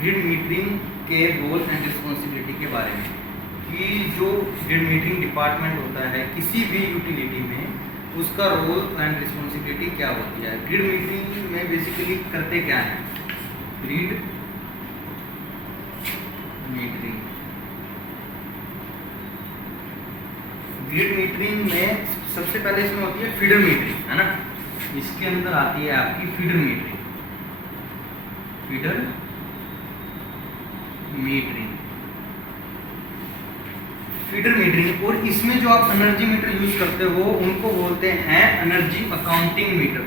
Grid metering के role and responsibility के बारे में कि जो ग्रिड मीटरिंग डिपार्टमेंट होता है किसी भी यूटिलिटी में उसका रोल एंड रिस्पॉन्सिबिलिटी क्या होती है। ग्रिड मीटरिंग में बेसिकली करते क्या है, ग्रिड मीटरिंग में सबसे पहले इसमें होती है फीडर मीटरिंग, है ना। इसके अंदर आती है आपकी फीडर मीटरिंग और इसमें जो आप एनर्जी मीटर यूज करते हो उनको बोलते हैं एनर्जी अकाउंटिंग मीटर।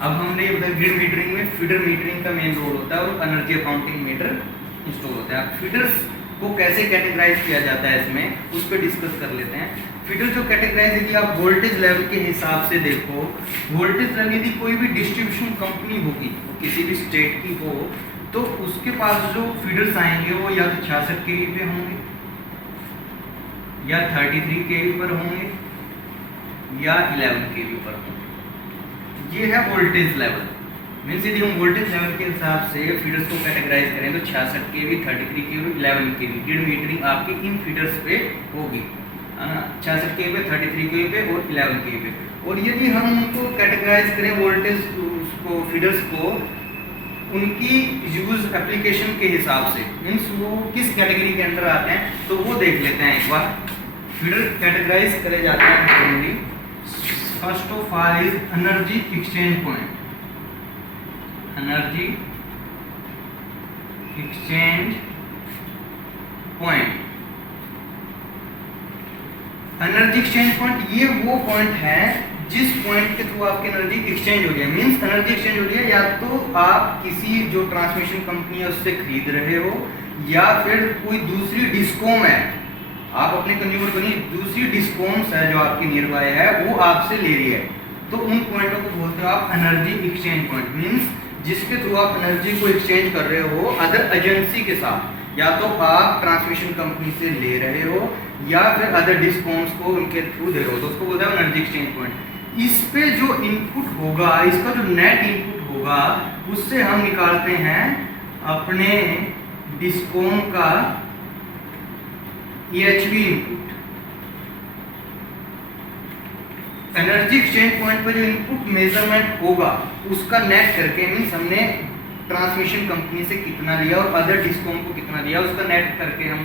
अब हमने ये बताया ग्रिड मीटरिंग में फीडर मीटरिंग का मेन रोल होता है और एनर्जी अकाउंटिंग मीटर इंस्टॉल होता है। फीडर्स को कैसे कैटेगराइज किया जाता है इसमें उस पर डिस्कस कर लेते हैं। फीडर जो कैटेगराइज है कि आप वोल्टेज लेवल के हिसाब से देखो, वोल्टेज लेवल यदि कोई भी डिस्ट्रीब्यूशन कंपनी होगी वो किसी भी स्टेट की हो तो उसके पास जो फीडर्स आएंगे वो या तो 66 kV पे होंगे या 33 kV पर होंगे या 11 kV पर होंगे। ये है वोल्टेज लेवल। मीन्स यदि हम वोल्टेज लेवल के हिसाब से फीडर्स को कैटेगराइज करें तो 66 kV, 33 kV, 11 kV grid metering आपकी इन फीडर्स पे होगी, है ना। 66 kV पे, 33 kV पे और 11 kV पे। और यदि हम उनको कैटेगराइज करें वोल्टेज को फीडर्स को उनकी यूज एप्लीकेशन के हिसाब से, मीन्स वो किस कैटेगरी के अंदर आते हैं तो वो देख लेते हैं एक बार। फीडर कैटेगराइज करे जाते हैं। First of all is energy exchange point. Energy exchange point ये वो पॉइंट है जिस पॉइंट के थ्रू आपकी एनर्जी एक्सचेंज हो रही है। मींस एनर्जी एक्सचेंज हो रही है या तो आप किसी जो ट्रांसमिशन कंपनी है उससे खरीद रहे हो या फिर कोई दूसरी डिस्कॉम है, आप अपने कंज्यूमर को नहीं, दूसरी डिस्कॉम्स है जो आपकी नियर बाय है वो आपसे ले रही है, तो उन पॉइंटों को बोलते हो आप एनर्जी एक्सचेंज पॉइंट। मींस जिसके थ्रू आप एनर्जी को एक्सचेंज कर रहे हो अदर एजेंसी के साथ, या तो आप ट्रांसमिशन कंपनी से ले रहे हो या फिर अदर डिस्कॉम्स को उनके थ्रू दे रहे हो, तो उसको बोलते हैं एनर्जी एक्सचेंज पॉइंट। इस पे जो इनपुट होगा, इसका जो नेट इनपुट होगा उससे हम निकालते हैं अपने डिस्कॉम का EHV input. Energy exchange point पर जो इनपुट मेजरमेंट होगा उसका नेट करके, मीन्स हमने ट्रांसमिशन कंपनी से कितना लिया और अदर डिस्कॉम को कितना लिया, उसका नेट करके हम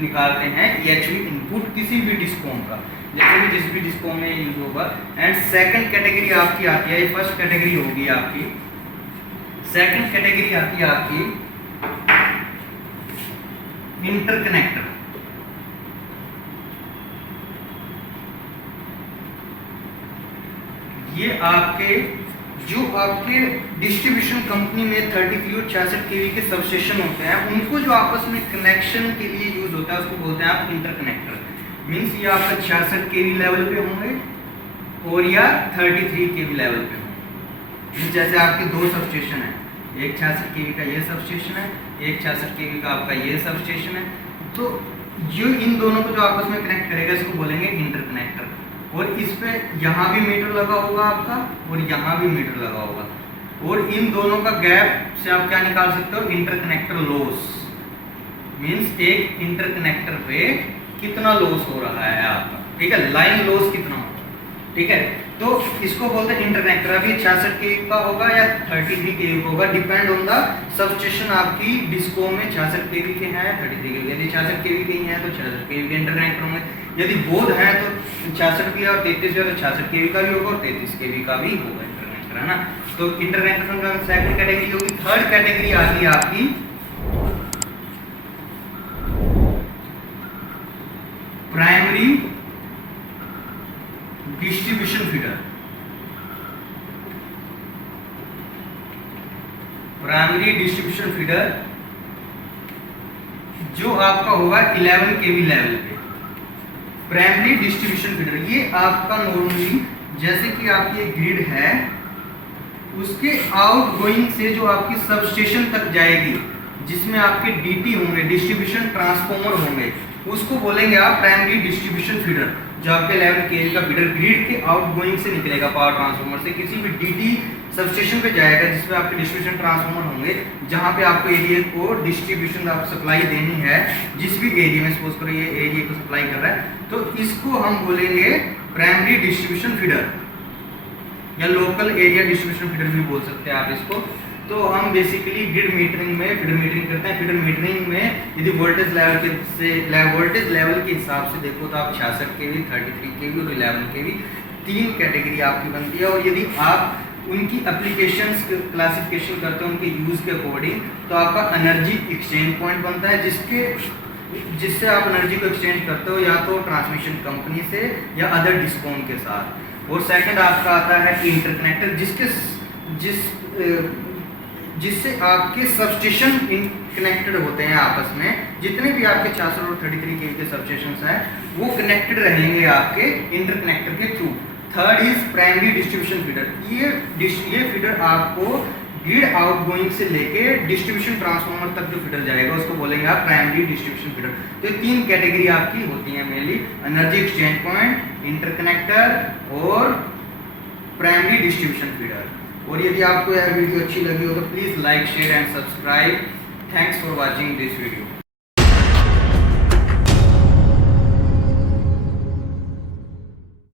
निकालते हैं EHV इनपुट किसी भी डिस्कॉम का, जैसे भी जिस भी डिस्कॉम में यूज होगा। एंड सेकंड कैटेगरी आपकी आती है, फर्स्ट कैटेगरी होगी आपकी, सेकंड कैटेगरी आती है आपकी इंटरकनेक्टर। ये आपके जो आपके डिस्ट्रीब्यूशन कंपनी में 33 और 66 kV के सबस्टेशन होते हैं उनको जो आपस में कनेक्शन के लिए यूज होता है उसको बोलते हैं आप इंटरकनेक्टर। मींस ये आपका 66 kV लेवल पे होंगे और या 33 kV लेवल पे होंगे। जैसे आपके दो सबस्टेशन है, एक 66 kV का ये सबस्टेशन है, एक 66 kV का आपका ये सबस्टेशन है, तो जो इन दोनों को जो आपस में कनेक्ट करेगा इसको बोलेंगे इंटरकनेक्टर। और इस पे यहाँ भी मीटर लगा होगा आपका और यहाँ भी मीटर लगा होगा, और इन दोनों का गैप से आप क्या निकाल सकते हो, इंटरकनेक्टर लॉस। मींस एक इंटरकनेक्टर पे कितना लॉस हो रहा है आपका, ठीक है, लाइन लॉस कितना होगा, ठीक है। तो इसको बोलते हैं इंटरकनेक्टर। अभी 66 kV का होगा या 33 kV का होगा, डिपेंड ऑन द सबस्टेशन। आपकी डिस्को में 66 kV के हैं, 33 kV, यदि 66 kV के हैं तो 66 kV के इंटरकनेक्टर होंगे, यदि बोध है तो 66 भी और 33 है तो 66 kV का भी होगा और 33 kV का भी होगा इंटरकनेक्टर, है ना। तो इंटरकनेक्टर का सेकंड कैटेगरी होगी। थर्ड कैटेगरी आती है आपकी primary distribution feeder. Primary distribution feeder जो आपका होगा 11 kV लेवल पे। प्राइमरी डिस्ट्रीब्यूशन फीडर ये आपका नॉर्मली जैसे कि आपकी एक ग्रिड है उसके आउटगोइंग से जो आपकी सबस्टेशन तक जाएगी जिसमें आपके डीटी होंगे, डिस्ट्रीब्यूशन ट्रांसफार्मर होंगे, उसको बोलेंगे आप प्राइमरी डिस्ट्रीब्यूशन फीडर। जो आपके 11 kV का फीडर ग्रिड के आउटगोइंग से निकलेगा पावर ट्रांसफार्मर से, किसी भी डीटी सबस्टेशन पे जाएगा जिसमें आपके डिस्ट्रीब्यूशन ट्रांसफार्मर होंगे, जहां पे आपको एरिया को डिस्ट्रीब्यूशन आप सप्लाई देनी है, जिस भी एरिया में सपोज करो ये एरिया को सप्लाई कर रहा है, तो इसको हम बोलेंगे प्राइमरी डिस्ट्रीब्यूशन फीडर या लोकल एरिया डिस्ट्रीब्यूशन फीडर भी बोल सकते हैं आप इसको। तो हम बेसिकली ग्रिड मीटरिंग में फीडर मीटरिंग करते हैं। फीडर मीटरिंग में यदि वोल्टेज लेवल के हिसाब से देखो तो आप 66 kV, 33 kV और 11 kV 3 कैटेगरी आपकी बनती है। और यदि आप उनकी एप्लीकेशंस क्लासिफिकेशन करते हैं उनके यूज़ के अकॉर्डिंग, तो आपका एनर्जी एक्सचेंज पॉइंट बनता है, जिससे आप एनर्जी को एक्सचेंज करते हो या तो ट्रांसमिशन कंपनी से या अदर डिस्कॉम के साथ। और सेकंड आपका आता है इंटरकनेक्टर, जिससे आपके सबस्टेशन कनेक्टेड होते हैं आपस में। जितने भी आपके 66 और 33 kV के सबस्टेशंस हैं वो कनेक्टेड रहेंगे आपके इंटरकनेक्टर के through. Third is primary distribution feeder. ये फीडर आपको ग्रिड आउटगोइंग से लेके डिस्ट्रीब्यूशन ट्रांसफार्मर तक जो फीडर जाएगा उसको बोलेंगे आप प्राइमरी डिस्ट्रीब्यूशन फीडर। तो ये 3 कैटेगरी आपकी होती है मेनली, एनर्जी एक्सचेंज पॉइंट, इंटरकनेक्टर और प्राइमरी डिस्ट्रीब्यूशन फीडर। और यदि आपको यह वीडियो अच्छी लगी हो तो please like, share and subscribe. Thanks for watching this video.